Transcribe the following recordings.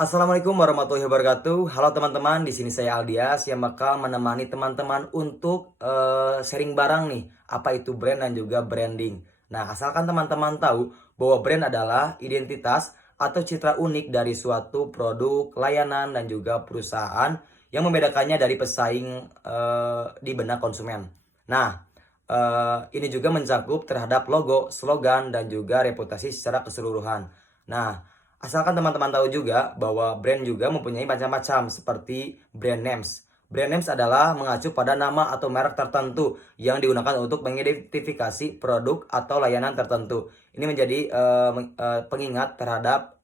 Assalamualaikum warahmatullahi wabarakatuh. Halo teman-teman, di sini saya Aldias yang bakal menemani teman-teman untuk sharing barang nih, apa itu brand dan juga branding. Nah, asalkan teman-teman tahu bahwa brand adalah identitas atau citra unik dari suatu produk, layanan dan juga perusahaan yang membedakannya dari pesaing di benak konsumen. Nah, ini juga mencakup terhadap logo, slogan dan juga reputasi secara keseluruhan. Nah, asalkan teman-teman tahu juga bahwa brand juga mempunyai macam-macam seperti brand names. Brand names adalah mengacu pada nama atau merek tertentu yang digunakan untuk mengidentifikasi produk atau layanan tertentu. Ini menjadi pengingat terhadap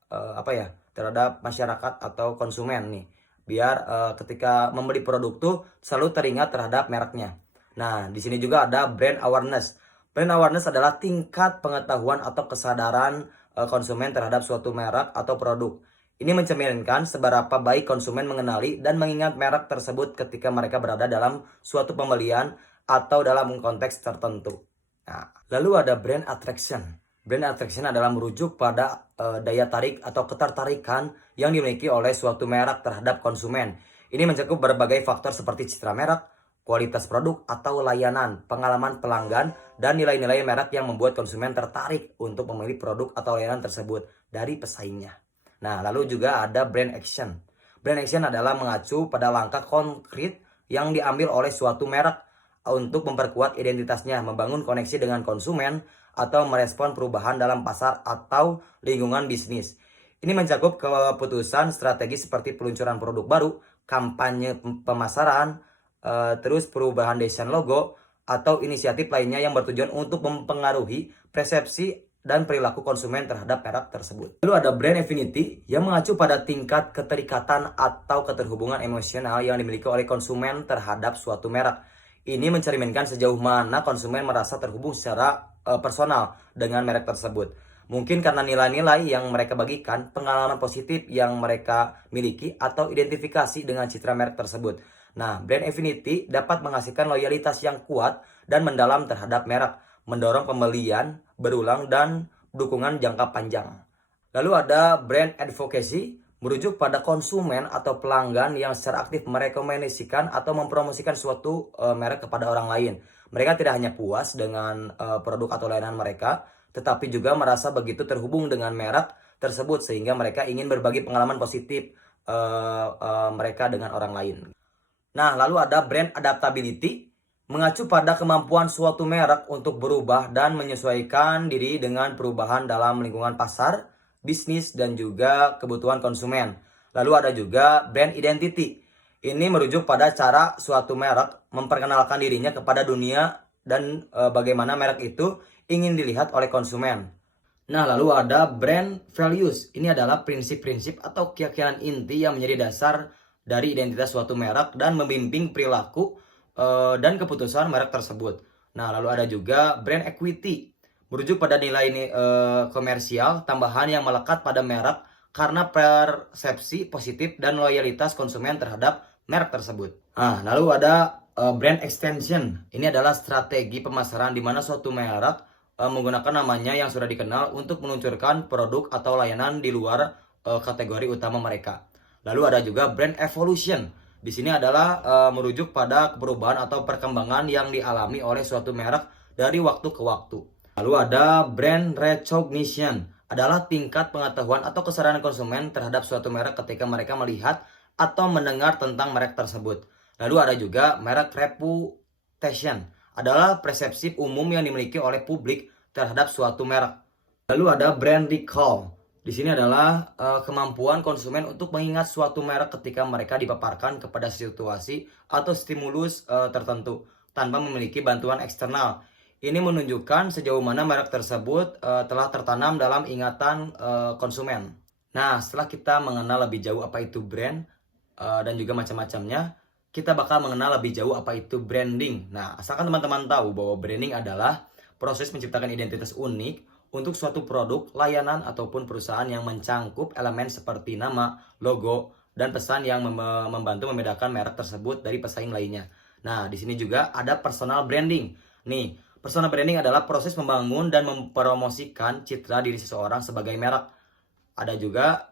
terhadap masyarakat atau konsumen nih. Biar ketika membeli produk tuh selalu teringat terhadap mereknya. Nah, di sini juga ada brand awareness. Brand awareness adalah tingkat pengetahuan atau kesadaran konsumen terhadap suatu merek atau produk. Ini mencerminkan seberapa baik konsumen mengenali dan mengingat merek tersebut ketika mereka berada dalam suatu pembelian atau dalam konteks tertentu. Nah, lalu ada brand attraction. Brand attraction adalah merujuk pada daya tarik atau ketertarikan yang dimiliki oleh suatu merek terhadap konsumen. Ini mencakup berbagai faktor seperti citra merek, kualitas produk atau layanan, pengalaman pelanggan, dan nilai-nilai merek yang membuat konsumen tertarik untuk memilih produk atau layanan tersebut dari pesaingnya. Nah, lalu juga ada brand action. Brand action adalah mengacu pada langkah konkret yang diambil oleh suatu merek untuk memperkuat identitasnya, membangun koneksi dengan konsumen, atau merespon perubahan dalam pasar atau lingkungan bisnis. Ini mencakup keputusan strategi seperti peluncuran produk baru, kampanye pemasaran, terus perubahan desain logo, atau inisiatif lainnya yang bertujuan untuk mempengaruhi persepsi dan perilaku konsumen terhadap merek tersebut. Lalu ada brand affinity yang mengacu pada tingkat keterikatan atau keterhubungan emosional yang dimiliki oleh konsumen terhadap suatu merek. Ini mencerminkan sejauh mana konsumen merasa terhubung secara personal dengan merek tersebut. Mungkin karena nilai-nilai yang mereka bagikan, pengalaman positif yang mereka miliki, atau identifikasi dengan citra merek tersebut. Nah, brand affinity dapat menghasilkan loyalitas yang kuat dan mendalam terhadap merek, mendorong pembelian berulang dan dukungan jangka panjang. Lalu ada brand advocacy, merujuk pada konsumen atau pelanggan yang secara aktif merekomendasikan atau mempromosikan suatu merek kepada orang lain. Mereka tidak hanya puas dengan produk atau layanan mereka, tetapi juga merasa begitu terhubung dengan merek tersebut sehingga mereka ingin berbagi pengalaman positif mereka dengan orang lain. Nah, lalu ada brand adaptability, mengacu pada kemampuan suatu merek untuk berubah dan menyesuaikan diri dengan perubahan dalam lingkungan pasar, bisnis, dan juga kebutuhan konsumen. Lalu ada juga brand identity. Ini merujuk pada cara suatu merek memperkenalkan dirinya kepada dunia dan bagaimana merek itu ingin dilihat oleh konsumen. Nah, lalu ada brand values. Ini adalah prinsip-prinsip atau keyakinan inti yang menjadi dasar dari identitas suatu merek dan membimbing perilaku dan keputusan merek tersebut. Nah, lalu ada juga brand equity. Merujuk pada nilai komersial tambahan yang melekat pada merek karena persepsi positif dan loyalitas konsumen terhadap merek tersebut. Nah, lalu ada brand extension. Ini adalah strategi pemasaran di mana suatu merek menggunakan namanya yang sudah dikenal untuk meluncurkan produk atau layanan di luar kategori utama mereka. Lalu ada juga brand evolution. Di sini adalah merujuk pada perubahan atau perkembangan yang dialami oleh suatu merek dari waktu ke waktu. Lalu ada brand recognition, adalah tingkat pengetahuan atau kesadaran konsumen terhadap suatu merek ketika mereka melihat atau mendengar tentang merek tersebut. Lalu ada juga merek reputation, adalah persepsi umum yang dimiliki oleh publik terhadap suatu merek. Lalu ada brand recall. Di sini adalah kemampuan konsumen untuk mengingat suatu merek ketika mereka dipaparkan kepada situasi atau stimulus tertentu tanpa memiliki bantuan eksternal. Ini menunjukkan sejauh mana merek tersebut telah tertanam dalam ingatan konsumen. Nah, setelah kita mengenal lebih jauh apa itu brand dan juga macam-macamnya, kita bakal mengenal lebih jauh apa itu branding. Nah, asalkan teman-teman tahu bahwa branding adalah proses menciptakan identitas unik untuk suatu produk, layanan, ataupun perusahaan yang mencangkup elemen seperti nama, logo, dan pesan yang membantu membedakan merek tersebut dari pesaing lainnya. Nah, di sini juga ada personal branding. Nih, personal branding adalah proses membangun dan mempromosikan citra diri seseorang sebagai merek. Ada juga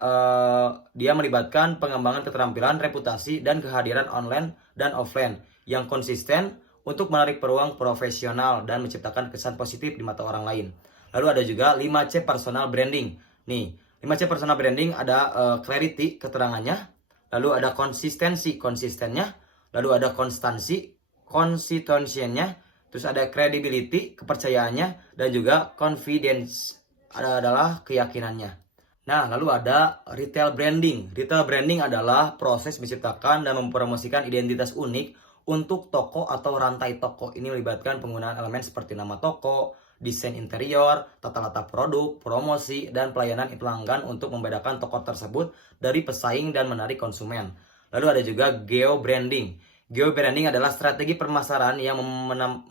dia melibatkan pengembangan keterampilan, reputasi, dan kehadiran online dan offline yang konsisten untuk menarik peluang profesional dan menciptakan kesan positif di mata orang lain. Lalu ada juga 5C personal branding. Nih, 5C personal branding ada clarity, keterangannya, lalu ada konsistensi, konsistennya, lalu ada konstansi, consistency-nya, terus ada credibility, kepercayaannya, dan juga confidence adalah keyakinannya. Nah, lalu ada retail branding. Retail branding adalah proses menciptakan dan mempromosikan identitas unik untuk toko atau rantai toko. Ini melibatkan penggunaan elemen seperti nama toko, desain interior, tata letak produk, promosi, dan pelayanan pelanggan untuk membedakan toko tersebut dari pesaing dan menarik konsumen. Lalu ada juga geo-branding. Geo-branding adalah strategi pemasaran yang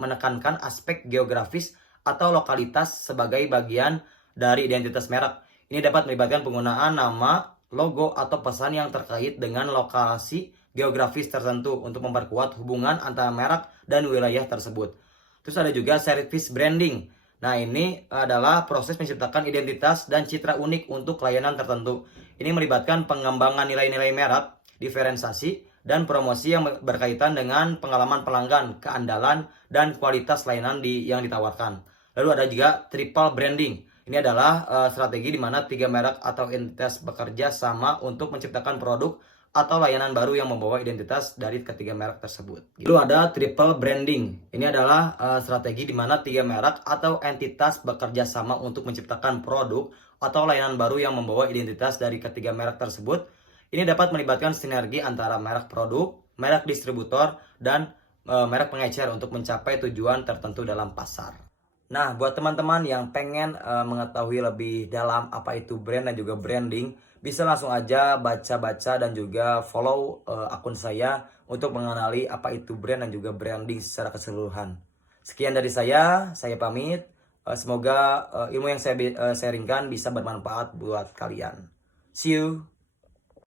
menekankan aspek geografis atau lokalitas sebagai bagian dari identitas merek. Ini dapat melibatkan penggunaan nama, logo, atau pesan yang terkait dengan lokasi geografis tertentu untuk memperkuat hubungan antara merek dan wilayah tersebut. Terus ada juga service branding. Nah, ini adalah proses menciptakan identitas dan citra unik untuk layanan tertentu. Ini melibatkan pengembangan nilai-nilai merek, diferensiasi, dan promosi yang berkaitan dengan pengalaman pelanggan, keandalan, dan kualitas layanan yang ditawarkan. Lalu ada juga triple branding. Ini adalah strategi di mana 3 merek atau entitas bekerja sama untuk menciptakan produk atau layanan baru yang membawa identitas dari ketiga merek tersebut. Lalu ada triple branding. Ini adalah strategi di mana 3 merek atau entitas bekerja sama untuk menciptakan produk atau layanan baru yang membawa identitas dari ketiga merek tersebut. Ini dapat melibatkan sinergi antara merek produk, merek distributor, dan merek pengecer untuk mencapai tujuan tertentu dalam pasar. Nah, buat teman-teman yang pengen mengetahui lebih dalam apa itu brand dan juga branding, bisa langsung aja baca-baca dan juga follow akun saya untuk mengenali apa itu brand dan juga branding secara keseluruhan. Sekian dari saya pamit. Semoga ilmu yang saya sharingkan bisa bermanfaat buat kalian. See you.